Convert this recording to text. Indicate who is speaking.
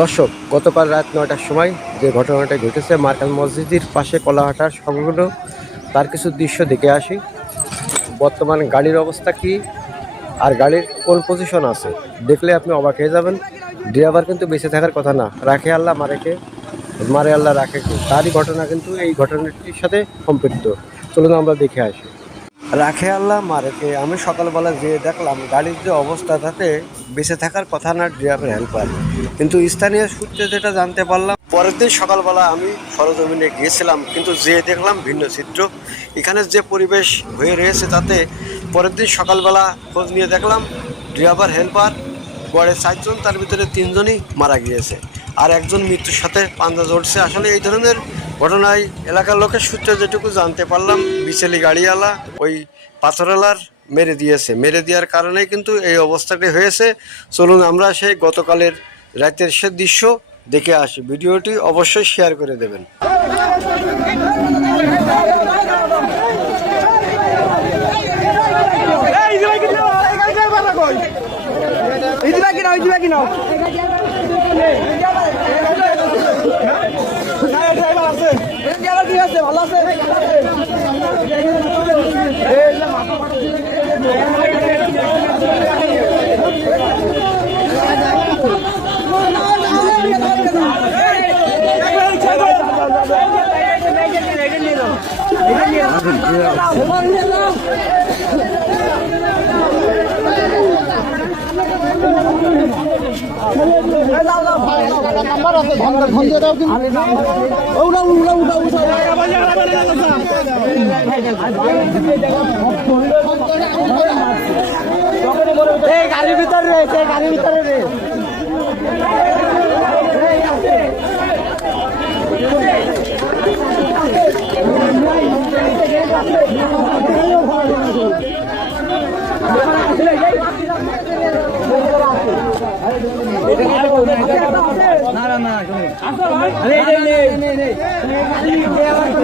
Speaker 1: দর্শক, গতকাল রাত নয়টার সময় যে ঘটনাটা ঘটেছে মার্কাল মসজিদের পাশে কলাহাটার সংলগ্ন, তার কিছু দৃশ্য দেখে আসি। বর্তমান গাড়ির অবস্থা কি আর গাড়ির কোন পজিশন আছে? দেখলে আপনি অবাক হয়ে যাবেন। ড্রাইভার কিন্তু বেঁচে থাকার কথা না। রাখে আল্লাহ মারেকে মারে আল্লাহ, রাখে তারই ঘটনা কিন্তু এই ঘটনাটির সাথে সম্পৃক্ত। চলুন আমরা দেখে আসি। রাখে আল্লাহ মারেকে আমি সকালবেলা যেয়ে দেখলাম গাড়ির যে অবস্থা তাতে বেঁচে থাকার কথা না, ড্রাইভার হেল্পার কিন্তু স্থানীয় সূত্রে যেটা জানতে পারলাম, পরের দিন সকালবেলা আমি সরজমিনে গিয়েছিলাম, কিন্তু যেয়ে দেখলাম ভিন্ন চিত্র। এখানে যে পরিবেশ হয়ে রয়েছে তাতে পরের দিন সকালবেলা খোঁজ নিয়ে দেখলাম, ড্রাইভার হেল্পার গড়ে চারজন, তার ভিতরে তিনজনই মারা গিয়েছে। আর একজন মৃত্যুর সাথে পাঞ্জা জড়ছে। আসলে এই ধরনের ঘটনায় এলাকার লোকের সূত্রে যেটুকু জানতে পারলাম বিচেলি গাড়িওয়ালা ওই পাথরওয়ালার মেরে দিয়েছে মেরে দেওয়ার কারণেই কিন্তু এই অবস্থাটি হয়েছে চলুন আমরা সেই গতকালের রাতের সে দৃশ্য দেখে আসি ভিডিওটি অবশ্যই শেয়ার করে দেবেন
Speaker 2: কিনা ইদিবা কিনা ভালো আছে। গাড়ির ভিতরে রে সে গাড়ির ভিতরে রে না না না আরে